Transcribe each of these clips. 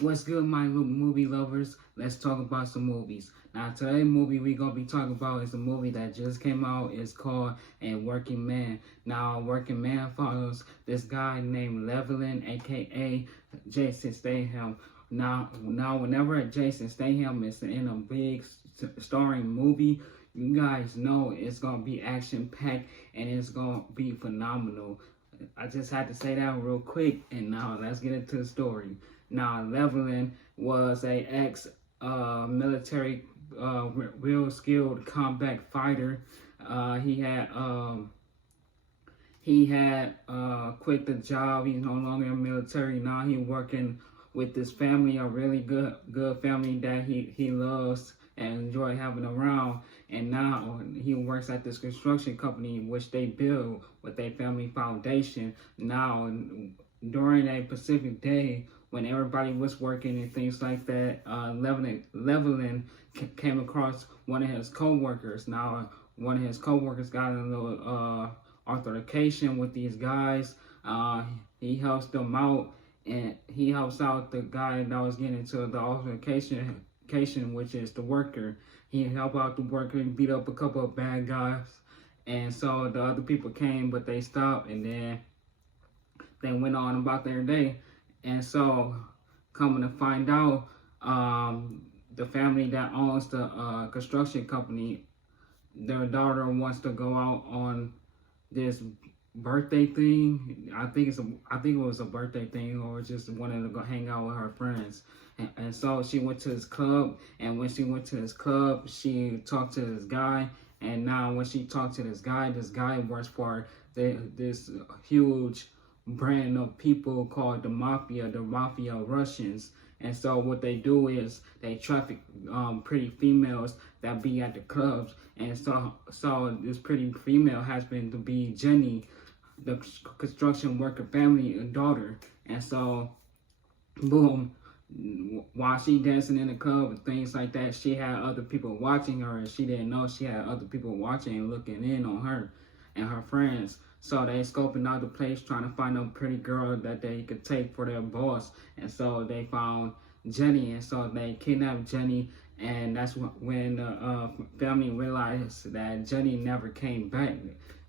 What's good, my little movie lovers? Let's talk about some movies. Now, today's movie we're gonna be talking about is a movie that just came out. It's called A Working Man. Now, A Working Man follows this guy named Levelin, aka Jason Statham. Now, whenever Jason Statham is in a big starring movie, you guys know it's gonna be action packed and it's gonna be phenomenal. I just had to say that real quick, and now let's get into the story. Now, Levelin was a ex-military, real skilled combat fighter. He had quit the job. He's no longer in the military. Now he's working with this family, a really good family that he loves and enjoy having around. And now he works at this construction company which they build with their family foundation. Now, during a Pacific day, when everybody was working and things like that, Levelin came across one of his co-workers. Now, one of his co-workers got in a little altercation with these guys. He helps them out, and he helps out the guy that was getting into the altercation, which is the worker. He helped out the worker and beat up a couple of bad guys. And so the other people came, but they stopped, and then they went on about their day. And so, coming to find out, the family that owns the construction company, their daughter wants to go out on this birthday thing. I think it was a birthday thing, or just wanted to go hang out with her friends. And so she went to this club, and when she went to this club, she talked to this guy. And now when she talked to this guy works for this huge brand of people called the Mafia Russians. And so what they do is they traffic pretty females that be at the clubs. And so this pretty female has been to be Jenny, the construction worker family daughter. And so, boom, while she dancing in the club and things like that, she had other people watching her, and she didn't know she had other people watching and looking in on her and her friends. So they scoping out the place, trying to find a pretty girl that they could take for their boss. And so they found Jenny, and so they kidnapped Jenny. And that's when the family realized that Jenny never came back.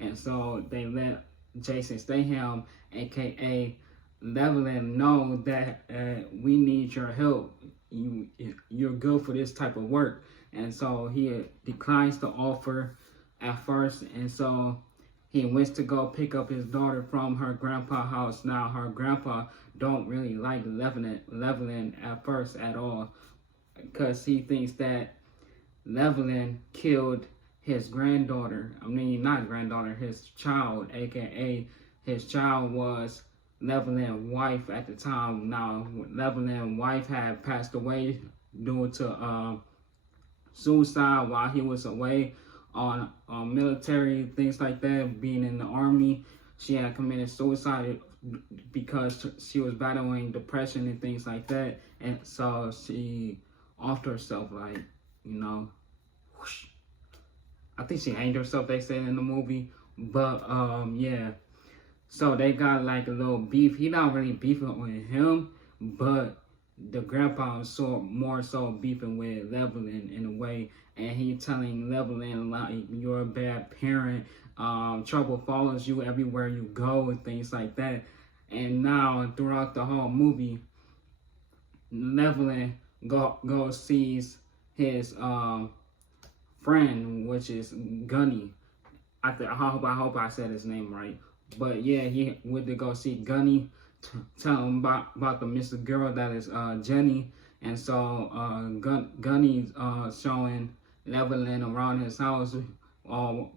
And so they let Jason Statham, aka Levelin, know that we need your help. You're good for this type of work. And so he declines the offer at first. And so he went to go pick up his daughter from her grandpa's house. Now, her grandpa don't really like Levelin at first at all, because he thinks that Levelin killed his granddaughter. I mean, not granddaughter, his child, aka his child was Levelin's wife at the time. Now, Levelin's wife had passed away due to suicide while he was away on military, things like that, being in the army. She had committed suicide because she was battling depression and things like that. And so she offed herself, like, whoosh. I think she hanged herself, they said in the movie. But yeah, so they got like a little beef. He not really beefing with him, but the grandpa was more so beefing with Levelin in a way. And he telling Levelin, like, you're a bad parent, trouble follows you everywhere you go, and things like that. And now throughout the whole movie, Levelin go sees his friend, which is Gunny. I hope I said his name right. But yeah, he went to go see Gunny, tell him about the missing girl that is Jenny. And so Gunny's showing Levelin around his house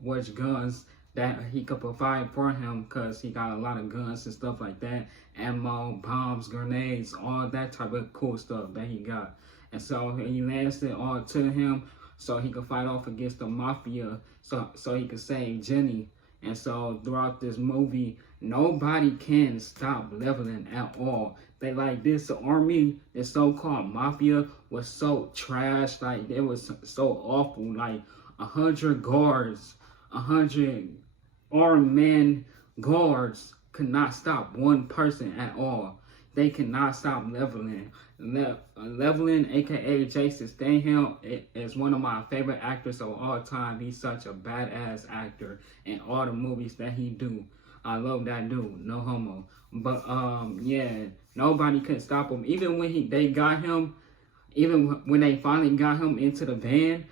which guns that he could provide for him, because he got a lot of guns and stuff like that, ammo, bombs, grenades, all that type of cool stuff that he got. And so he lands it all to him so he could fight off against the Mafia, so he could save Jenny. And so throughout this movie, nobody can stop Levelin at all. They like this army, this so-called Mafia was so trash. Like, it was so awful. Like 100 guards, 100 armed men guards could not stop one person at all. they cannot stop leveling. Leveling, aka Jason Statham, is one of my favorite actors of all time. He's such a badass actor in all the movies that he do. I love that dude, no homo. But yeah, nobody could stop him. Even when they got him, even when they finally got him into the van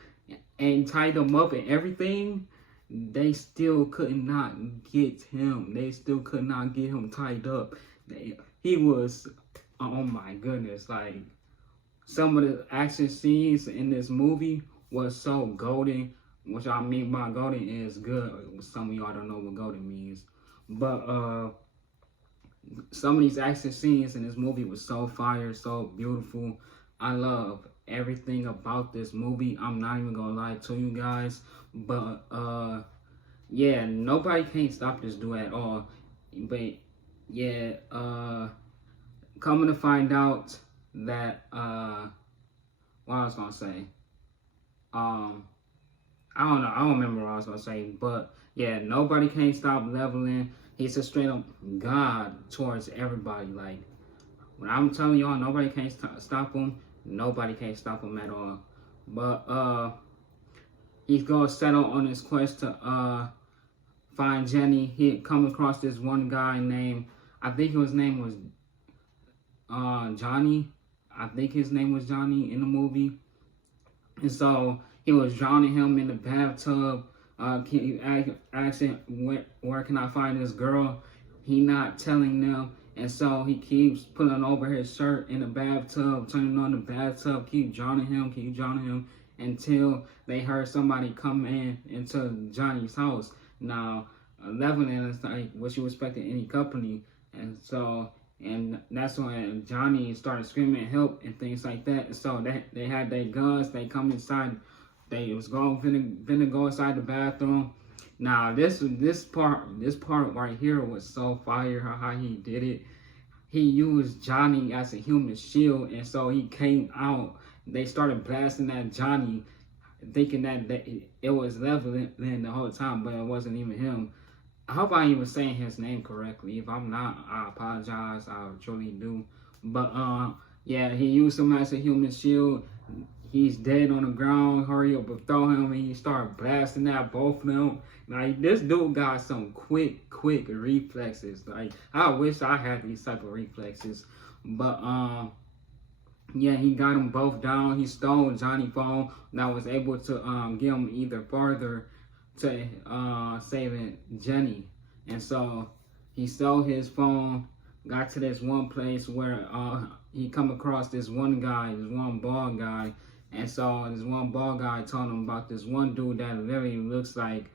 and tied him up and everything, they still could not get him. They still could not get him tied up. He was, oh my goodness, like some of the action scenes in this movie was so golden. Which I mean by golden is good. Some of y'all don't know what golden means, but some of these action scenes in this movie was so fire, so beautiful. I love everything about this movie. I'm not even gonna lie to you guys, but yeah, nobody can't stop this dude at all. But yeah, coming to find out that what I was gonna say, I don't know, I don't remember what I was gonna say, but yeah, nobody can't stop leveling. He's a straight up god towards everybody. Like when I'm telling y'all, nobody can't stop him. Nobody can't stop him at all. But he's gonna settle on his quest to find Jenny. He come across this one guy named, I think his name was Johnny. I think his name was Johnny in the movie. And so he was drowning him in the bathtub. He asking, where can I find this girl? He not telling them. And so he keeps pulling over his shirt in the bathtub, turning on the bathtub, keep drowning him until they heard somebody come into Johnny's house. Now, leveling is like what you expect in any company. And so, and that's when Johnny started screaming help and things like that. And so they had their guns, they come inside, they was going finna go inside the bathroom. Now this part right here was so fire how he did it. He used Johnny as a human shield, and so he came out. They started blasting at Johnny, thinking that it was leveling the whole time, but it wasn't even him. I hope I even saying his name correctly. If I'm not, I apologize. I truly do. But yeah, he used him as a human shield. He's dead on the ground. Hurry up and throw him, and he started blasting at both of them. Like this dude got some quick reflexes. Like I wish I had these type of reflexes. But yeah, he got them both down. He stole Johnny's phone. That was able to get him either farther to saving Jenny. And so he stole his phone, got to this one place where he come across this one guy, this one bald guy. And so this one bald guy told him about this one dude that literally looks like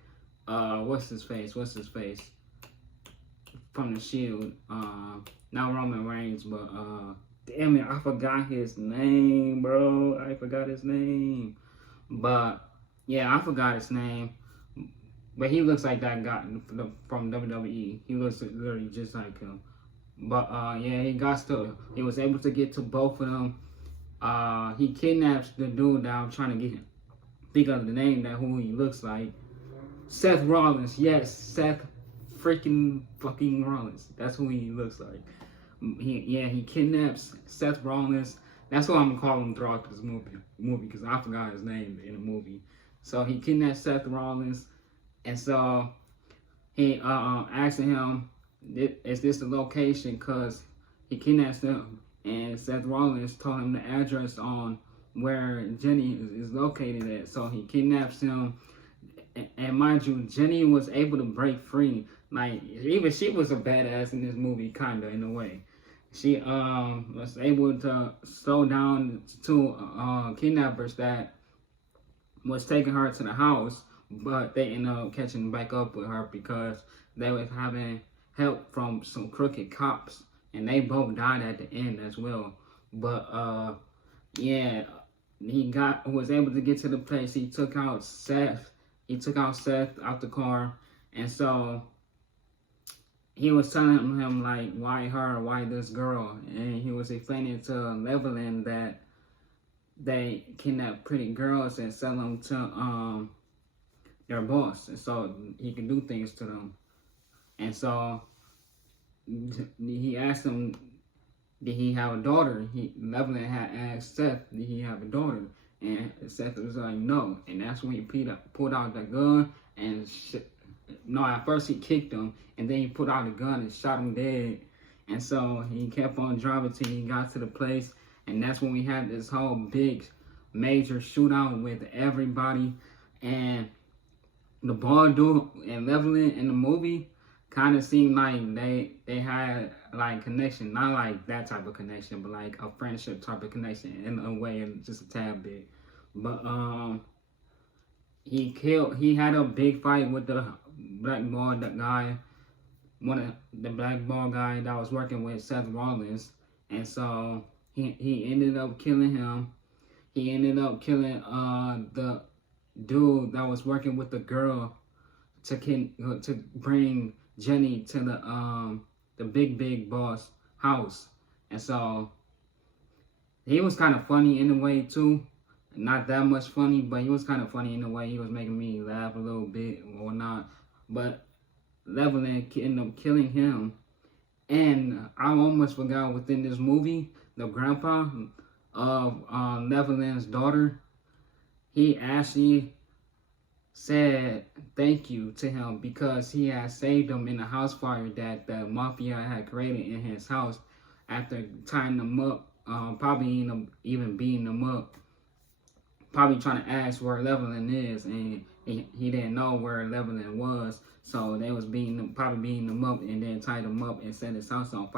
what's his face from the Shield, not Roman Reigns, but damn it, I forgot his name, bro. I forgot his name. But yeah, I forgot his name. But he looks like that guy from WWE. He looks literally just like him. But yeah, he was able to get to both of them. He kidnaps the dude that I'm trying to think of the name that who he looks like. Seth Rollins, yes, Seth freaking fucking Rollins. That's who he looks like. He kidnaps Seth Rollins. That's what I'm gonna call him throughout this movie because I forgot his name in the movie. So he kidnaps Seth Rollins, and so he asking him, "Is this the location?" Because he kidnaps him, and Seth Rollins told him the address on where Jenny is located at. So he kidnaps him. And mind you, Jenny was able to break free. Like, even she was a badass in this movie, kinda, in a way. She was able to slow down two kidnappers that was taking her to the house, but they ended up catching back up with her because they was having help from some crooked cops, and they both died at the end as well. But yeah, he was able to get to the place. He took out Seth. He took out Seth out the car, and so he was telling him, like, why her, why this girl? And he was explaining to Leveland that they kidnap pretty girls and sell them to their boss, and so he can do things to them. And so he asked him, did he have a daughter? Leveland had asked Seth, did he have a daughter? And Seth was like, no. And that's when he pulled out the gun and no, at first he kicked him, and then he put out the gun and shot him dead. And so he kept on driving till he got to the place, and that's when we had this whole big, major shootout with everybody. And the ball dude and Leveland in the movie kind of seemed like they had like connection, not like that type of connection, but like a friendship type of connection in a way, just a tad bit. But he had a big fight with the black ball guy, one of the black ball guy that was working with Seth Rollins, and so he ended up killing him. He ended up killing the dude that was working with the girl to bring Jenny to the big boss house. And so he was kind of funny in a way too. Not that much funny, but he was kind of funny in a way. He was making me laugh a little bit or not. But Leveland ended up killing him. And I almost forgot, within this movie, the grandpa of Leveland's daughter, he actually said thank you to him because he had saved him in a house fire that the mafia had created in his house after tying them up, probably even beating them up, probably trying to ask where Leveland is, and he didn't know where Leveland was, so they was probably beating them up, and then tied him up and set his house on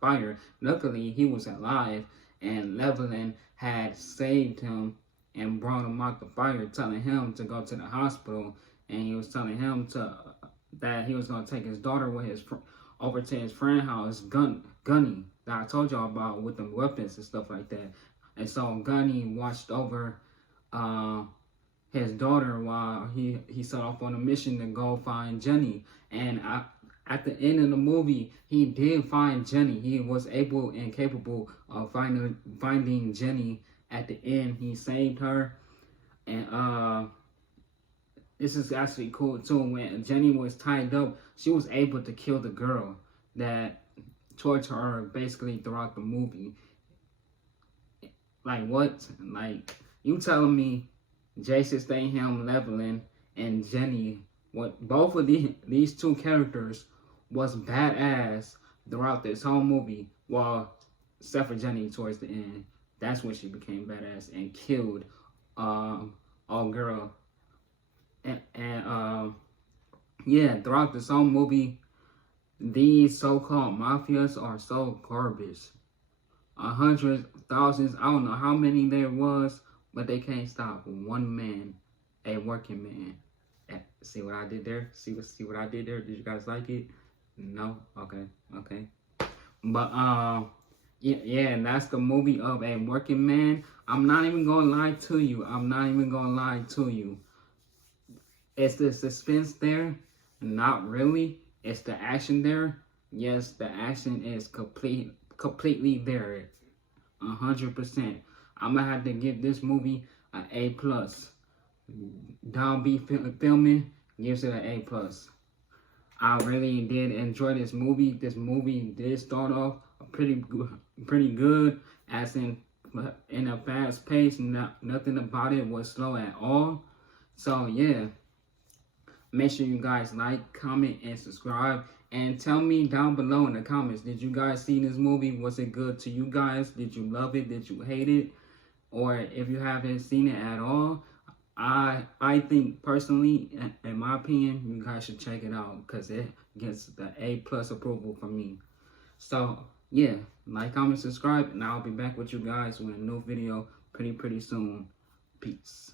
fire. Luckily, he was alive, and Leveland had saved him and brought him out the fire, telling him to go to the hospital, and he was telling him that he was gonna take his daughter with over to his friend's house, Gunny, that I told y'all about, with the weapons and stuff like that. And so Gunny watched over his daughter while he set off on a mission to go find Jenny. And at the end of the movie, he did find Jenny. He was able and capable of finding Jenny. At the end, he saved her. And this is actually cool too. When Jenny was tied up, she was able to kill the girl that tortured her basically throughout the movie. Like, what? Like, you telling me Jason Statham, Leveland, and Jenny, what both of these two characters was badass throughout this whole movie, while except for Jenny towards the end. That's when she became badass and killed old girl. And yeah, throughout this whole movie, these so-called mafias are so garbage. 100,000, I don't know how many there was, but they can't stop one man, a working man. See what I did there? See what I did there? Did you guys like it? No? Okay. But yeah, and that's the movie of a working man. I'm not even gonna lie to you. Is the suspense there? Not really. Is the action there? Yes, the action is completely there. 100%. I'm gonna have to give this movie an A+. Downbeat Filming gives it an A+. I really did enjoy this movie. This movie did start off pretty good, as in a fast pace. Nothing about it was slow at all. So yeah, make sure you guys like, comment, and subscribe. And tell me down below in the comments, did you guys see this movie? Was it good to you guys? Did you love it? Did you hate it? Or if you haven't seen it at all, I think personally, in my opinion, you guys should check it out because it gets the A+ approval from me. So yeah, like, comment, subscribe, and I'll be back with you guys with a new video pretty soon. Peace.